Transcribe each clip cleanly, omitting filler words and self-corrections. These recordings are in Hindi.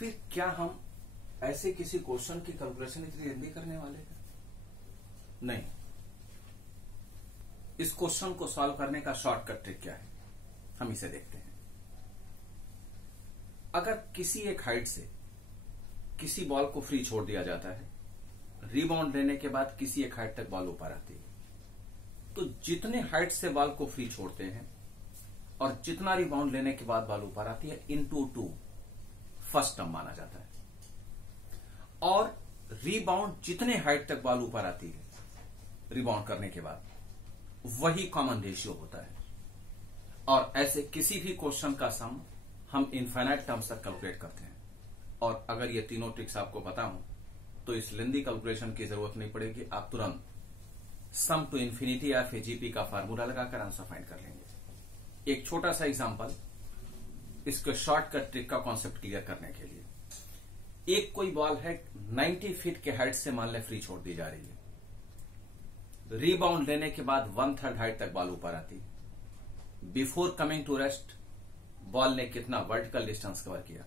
फिर क्या हम ऐसे किसी क्वेश्चन की कैलकुलेशन इतनी लंबी करने वाले हैं? नहीं। इस क्वेश्चन को सॉल्व करने का शॉर्टकट ट्रिक क्या है, हम इसे देखते हैं। अगर किसी एक हाइट से किसी बॉल को फ्री छोड़ दिया जाता है, रीबाउंड लेने के बाद किसी एक हाइट तक बॉल ऊपर आती है, तो जितने हाइट से बॉल को फ्री छोड़ते हैं और जितना रिबाउंड लेने के बाद बॉल ऊपर आती है इनटू 2 फर्स्ट टर्म माना जाता है। और रीबाउंड जितने हाइट तक बॉल ऊपर आती है रिबाउंड करने के बाद, वही कॉमन रेशियो होता है। और ऐसे किसी भी क्वेश्चन का सम हम इनफाइनाइट टर्म्स तक कैलकुलेट करते हैं। और अगर ये तीनों ट्रिक्स आपको पता हो तो इस लेंदी कैलकुलेशन की जरूरत नहीं पड़ेगी, आप तुरंत सम टू इन्फिनिटी या फिर जीपी का फार्मूला लगाकर आंसर फाइंड कर लेंगे। एक छोटा सा एग्जांपल इसके शॉर्टकट ट्रिक का कॉन्सेप्ट क्लियर करने के लिए। एक कोई बॉल है 90 फीट के हाइट से मान ले फ्री छोड़ दी जा रही है, रीबाउंड लेने के बाद 1/3 हाइट तक बॉल ऊपर आती है। Before coming to rest ball ने कितना वर्टिकल डिस्टेंस कवर किया?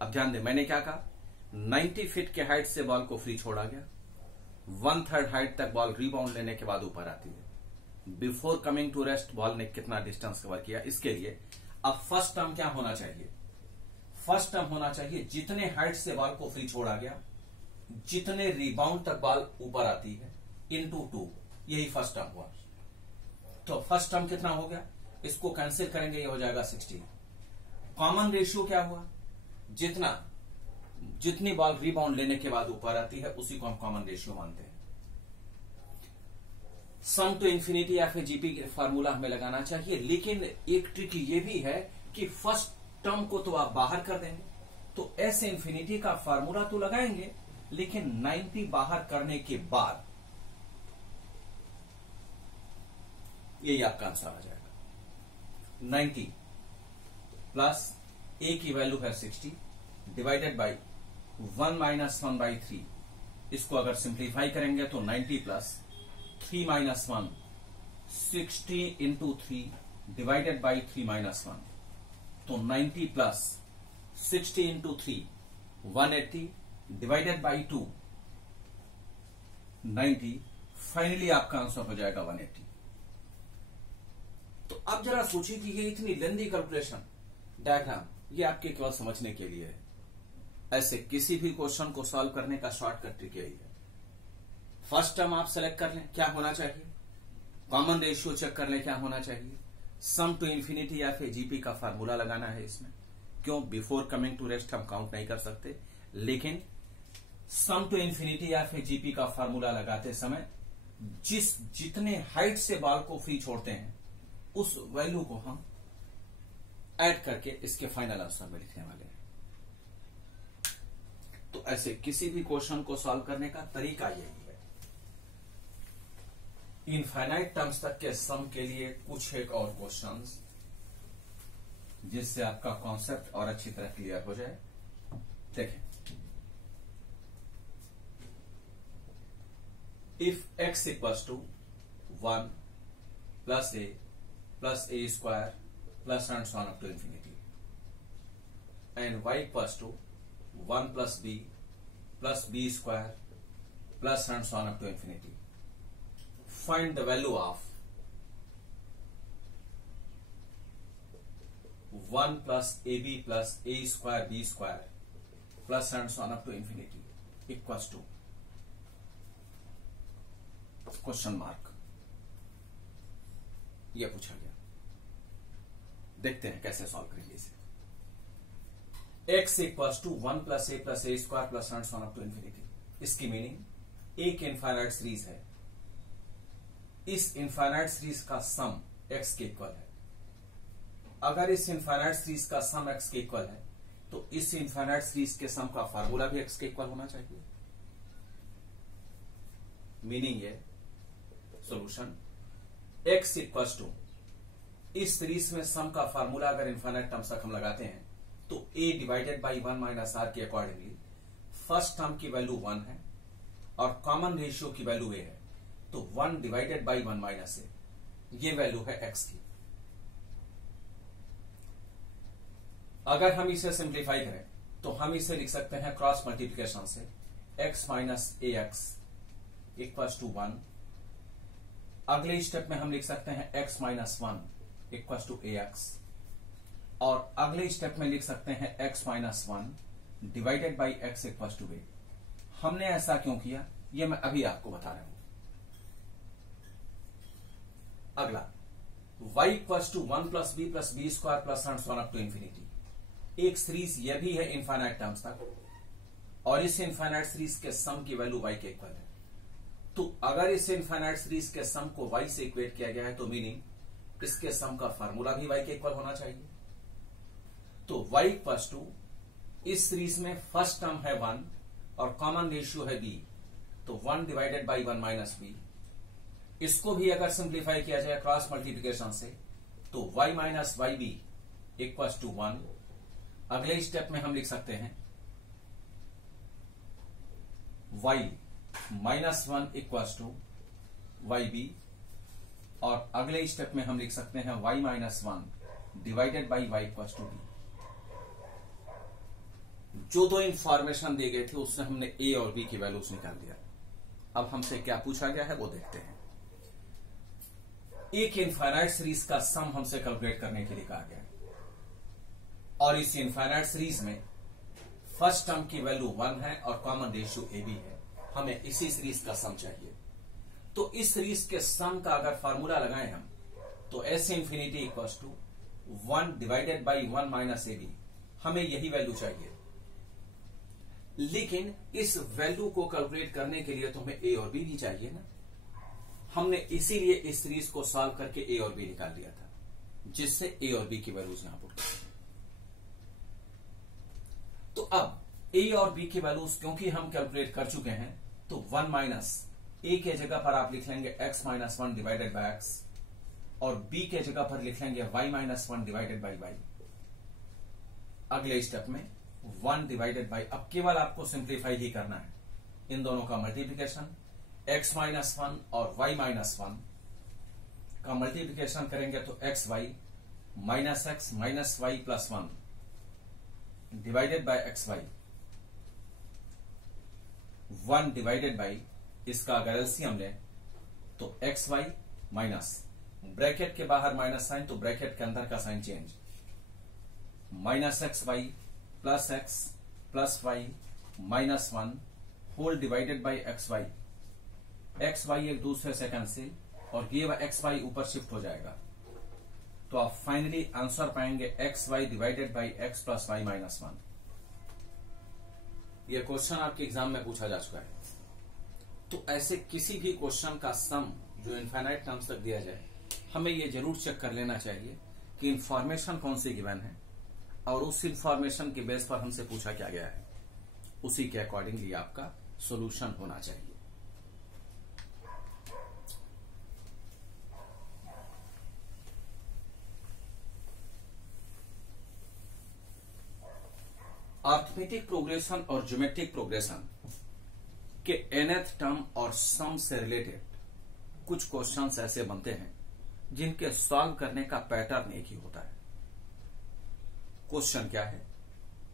अब ध्यान दें, मैंने क्या कहा, 90 फीट के हाइट से बॉल को फ्री छोड़ा गया, 1/3 हाइट तक बॉल रीबाउंड लेने के बाद ऊपर आती है। Before coming to rest ball ने कितना डिस्टेंस कवर किया? इसके लिए अब फर्स्ट टर्म क्या होना चाहिए? फर्स्ट टर्म होना चाहिए जितने हाइट से बॉल को फ्री छोड़ा गया, जितने रिबाउंड तक बॉल ऊपर आती है इनटू 2, यही फर्स्ट टर्म हुआ। तो फर्स्ट टर्म कितना हो गया? इसको कैंसिल करेंगे, ये हो जाएगा 60। कॉमन रेशियो क्या हुआ? जितनी बॉल रिबाउंड लेने के बाद ऊपर आती है उसी को हम कॉमन रेशियो मानते हैं। सम टू इंफिनिटी या फिर जीपी के फार्मूला हमें लगाना चाहिए, लेकिन एक ट्रिक ये भी है कि फर्स्ट टर्म को तो आप बाहर कर देंगे, तो एस इंफिनिटी का फार्मूला तो लगाएंगे, लेकिन 90 बाहर करने के बाद यही आपका आंसर आ जाएगा। 90 प्लस ए की वैल्यू है 60 डिवाइडेड बाई 1 माइनस 1/3। इसको अगर सिंप्लीफाई करेंगे तो 90 plus 3 minus 1, 60 into 3 divided by 3 minus 1, तो 90 plus 60 into 3 180 divided by 2 90। Finally आपका आंसर हो जाएगा 180। तो अब जरा सोचिए कि ये इतनी लेंदी कैलकुलेशन डायग्राम ये आपके केवल समझने के लिए है। ऐसे किसी भी क्वेश्चन को सॉल्व करने का शॉर्टकट ट्रिक यही है। फर्स्ट टर्म आप सेलेक्ट कर लें, क्या होना चाहिए, कॉमन रेशियो चेक कर लें क्या होना चाहिए, सम टू इंफिनिटी या फिर जीपी का फार्मूला लगाना है इसमें। क्यों? बिफोर कमिंग टू रेस्ट हम काउंट नहीं कर सकते, लेकिन सम टू इंफिनिटी या फिर जीपी का फार्मूला लगाते समय जितने हाइट से बॉल को फ्री छोड़ते हैं उस वैल्यू को हम ऐड करके इसके फाइनल आंसर में लिखने वाले हैं। तो ऐसे किसी भी क्वेश्चन को सॉल्व करने का तरीका यही है। इनफाइनाइट टर्म्स तक के सम के लिए कुछ एक और क्वेश्चंस जिससे आपका कॉन्सेप्ट और अच्छी तरह क्लियर हो जाए। देखें, if x equals to 1 plus a plus a square plus and so on up to infinity, and y equals to 1 plus b square plus and so on up to infinity, find the value of 1 plus ab plus a square b square plus and so on up to infinity equals to question mark. यह पूछा गया, देखते हैं कैसे सॉल्व करेंगे इसे। x equals to 1 plus a square plus and so on up to infinity, इसकी मीनिंग एक इनफाइनाइट सीरीज है, इस इनफाइनाइट सीरीज का सम x के इक्वल है। अगर इस इनफाइनाइट सीरीज का सम x के इक्वल है तो इस इनफाइनाइट सीरीज के सम का फार्मूला भी x के इक्वल होना चाहिए। मीनिंग है सॉल्यूशन x इक्वल्स टू, इस सीरीज में सम का फार्मूला अगर इनफाइनाइट टर्म्स तक हम लगाते हैं तो a divided by 1 minus r के अकॉर्डिंगली फर्स्ट टर्म की वैल्यू 1 है और कॉमन रेशियो की वैल्यू a है, तो 1 डिवाइडेड बाई 1 माइनस a, ये वैल्यू है x की। अगर हम इसे सिंप्लीफाई करें तो हम इसे लिख सकते हैं क्रॉस मल्टीप्लिकेशन से x minus A X equal to 1। अगले स्टेप में हम लिख सकते हैं x minus 1 equal to A X, और अगले स्टेप में लिख सकते हैं x minus 1 divided by x equal to A. हमने ऐसा क्यों किया ये मैं अभी आपको बता रहा हूं। अगला y equal to 1 plus B square plus one up to infinity. एक सीरीज यह भी है इनफाइनाइट टर्म्स तक, और इस इनफाइनाइट सीरीज के सम की वैल्यू y के इक्वल है। तो अगर इस इनफाइनाइट सीरीज के सम को y से इक्वेट किया गया है तो मीनिंग इसके सम का फार्मूला भी y के इक्वल होना चाहिए। तो y इक्वल टू इस सीरीज में फर्स्ट टर्म है 1 और कॉमन रेशियो है b, तो 1 डिवाइडेड बाई 1 माइनस बी। इसको भी अगर सिंप्लीफाई किया जाए क्रॉस मल्टीप्लिकेशन से तो y minus Y B equal to 1। अगले स्टेप में हम लिख सकते हैं y minus 1 equal to Y B, और अगले स्टेप में हम लिख सकते हैं y minus 1 divided by y equal to बी। जो दो इंफॉर्मेशन दिए गए थे उससे हमने a और b की वैल्यूज निकाल दिया। अब हमसे क्या पूछा गया है वो देखते हैं। एक इनफाइनाइट सीरीज का सम हमसे कैलकुलेट करने के लिए कहा गया है, और इस इनफाइनाइट सीरीज में फर्स्ट टर्म की वैल्यू 1 है और कॉमन रेशियो ए बी है। हमें इसी सीरीज का सम चाहिए। तो इस सीरीज के सम का अगर फार्मूला लगाएं हम तो S infinity equal to 1 divided by 1 minus A B. हमें यही वैल्यू चाहिए, लेकिन इस वैल्यू को कैलकुलेट करने के लिए तो हमें ए और बी भी चाहिए ना। हमने इसीलिए इस सीरीज को सॉल्व करके ए और बी निकाल लिया था, जिससे ए और बी की वैल्यूज यहां पुट करें। तो अब ए और बी की वैल्यूज क्योंकि हम कैलकुलेट कर चुके हैं तो 1 माइनस ए के जगह पर आप लिख लेंगे x minus 1 divided by x, और b के जगह पर लिख लेंगे y minus 1 divided by y। अगले स्टेप में 1 डिवाइडेड बाई, अब केवल आपको सिंप्लीफाई ही करना है इन दोनों का मल्टीप्लिकेशन। x माइनस 1 और y माइनस 1 का मल्टीप्लिकेशन करेंगे तो X Y minus X minus Y plus 1 divided by X Y. 1 divided by, इसका अगर एलसीएम लें तो एक्स वाई माइनस, ब्रैकेट के बाहर माइनस साइन तो ब्रैकेट के अंदर का sign change, minus X Y plus Y minus 1 whole divided by X Y. X Y एक दूसरे से कैंसिल और ये एक्स वाई ऊपर शिफ्ट हो जाएगा, तो आप फाइनली आंसर पाएंगे X Y divided by X plus Y minus 1। यह क्वेश्चन आपके एग्जाम में पूछा जा चुका है। तो ऐसे किसी भी क्वेश्चन का सम जो इनफाइनाइट टर्म्स तक दिया जाए, हमें यह जरूर चेक कर लेना चाहिए कि इंफॉर्मेशन कौन सी गिवन है और उस इंफॉर्मेशन के बेस पर हमसे पूछा क्या गया है, उसी के अकॉर्डिंगली आपका सॉल्यूशन होना चाहिए। अर्थमेटिक प्रोग्रेशन और ज्योमेट्रिक प्रोग्रेशन के nth टर्म और सम से रिलेटेड कुछ क्वेश्चंस ऐसे बनते हैं जिनके सॉल्व करने का पैटर्न एक ही होता है। क्वेश्चन क्या है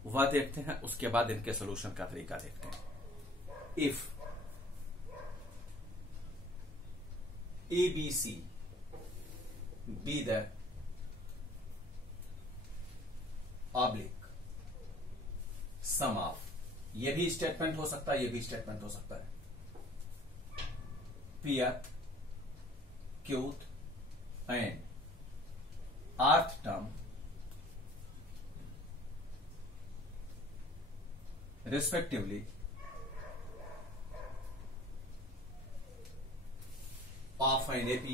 वह देखते हैं, उसके बाद इनके सॉल्यूशन का तरीका देखते हैं। If ABC be the oblique sum of, ये भी स्टेटमेंट हो सकता है, ये भी स्टेटमेंट हो सकता है, pth qth and rth term respectively of an AP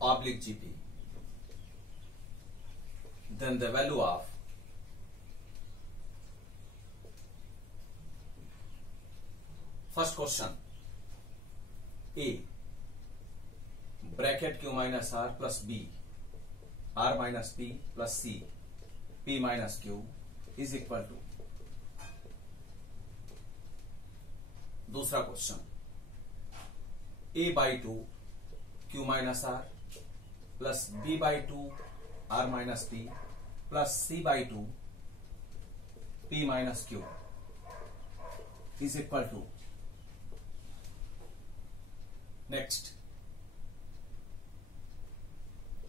oblique GP, then the value of first question A bracket Q minus R plus B R minus P plus C P minus Q is equal to, दूसरा question A by 2 Q minus R plus B by 2 R minus P plus C by 2 P minus Q is equal to, next,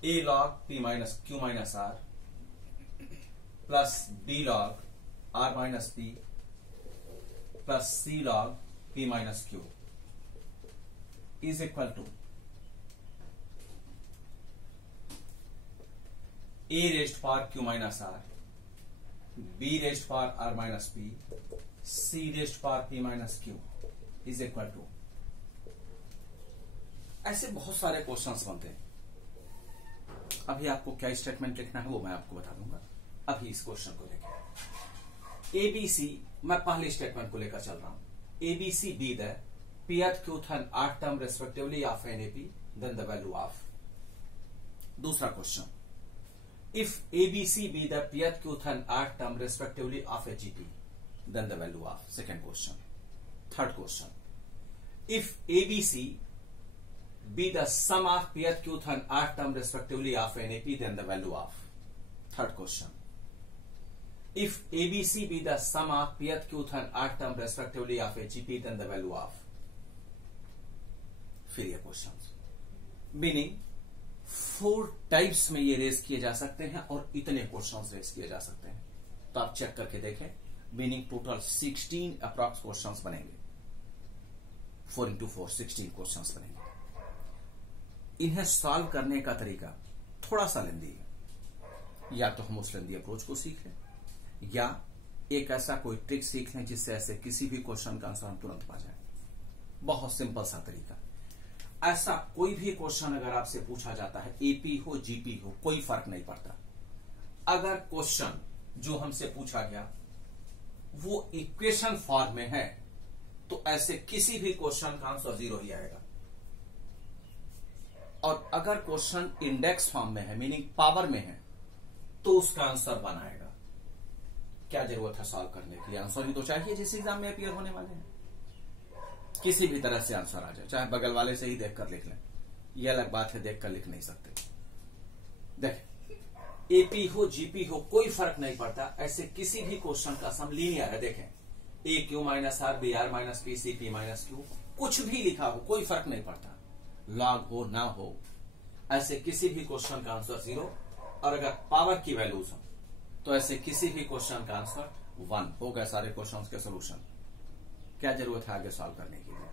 A log P minus Q minus R plus B log R minus P plus C log P minus Q is equal to A raised power Q minus R, B raised power R minus P, C raised power P minus Q is equal to। ऐसे बहुत सारे क्वेश्चंस बनते हैं। अभी आपको क्या स्टेटमेंट लिखना है वो मैं आपको बता दूंगा। अभी इस क्वेश्चन को लेकर एबीसी, मैं पहले स्टेटमेंट को लेकर चल रहा हूं। ABC be the pth qth and rth term respectively of NAP, then the value of। दूसरा question, if ABC be the pth qth and rth term respectively of a GP, then the value of। second question। third question, if ABC be the sum of pth qth and rth term respectively of NAP, then the value of। third question, if ABC be the sum of pth qth and rth term respectively of a GP, then the value of। फिर ये क्वेश्चन मीनिंग 4 टाइप्स में ये रेस किए जा सकते हैं और इतने क्वेश्चंस रेस किए जा सकते हैं। तो आप चेक करके देखें, मीनिंग टोटल 16 अप्रॉक्स क्वेश्चंस बनेंगे। 4 into 4 16 क्वेश्चंस बनेंगे। इन्हें सॉल्व करने का तरीका थोड़ा सा लेंदी है। या तो हम उस लेंदी अप्रोच को सीख लें या एक ऐसा कोई ट्रिक सीख लें जिससे ऐसे किसी भी क्वेश्चन का आंसर हम तुरंत पा जाए। बहुत सिंपल सा तरीका। ऐसा कोई भी क्वेश्चन अगर आपसे पूछा जाता है, एपी हो जीपी हो, कोई फर्क नहीं पड़ता। अगर क्वेश्चन जो हमसे पूछा गया वो इक्वेशन फॉर्म में है तो ऐसे किसी भी क्वेश्चन का आंसर 0 ही आएगा। और अगर क्वेश्चन इंडेक्स फॉर्म में है, मीनिंग पावर में है, तो उसका आंसर 1 आएगा। क्या जरूरत है सॉल्व करने के लिए? आंसर ही तो चाहिए जिस एग्जाम में अपीयर होने वाले हैं। किसी भी तरह से आंसर आ जाए, चाहे बगल वाले से ही देखकर लिख लें, यह अलग बात है देखकर लिख नहीं सकते। देखें, एपी हो जीपी हो कोई फर्क नहीं पड़ता। ऐसे किसी भी क्वेश्चन का सम लीनियर है। देखें, A Q minus R, B R minus P, C P minus Q, कुछ भी लिखा हो कोई फर्क नहीं पड़ता। लॉग हो ना हो, ऐसे किसी भी क्वेश्चन का आंसर 0। और अगर पावर की वैल्यूज हो तो ऐसे किसी भी क्वेश्चन का आंसर 1 हो गए सारे क्वेश्चन के सोल्यूशन। क्या जरूरत है आगे सॉल्व करने के लिए?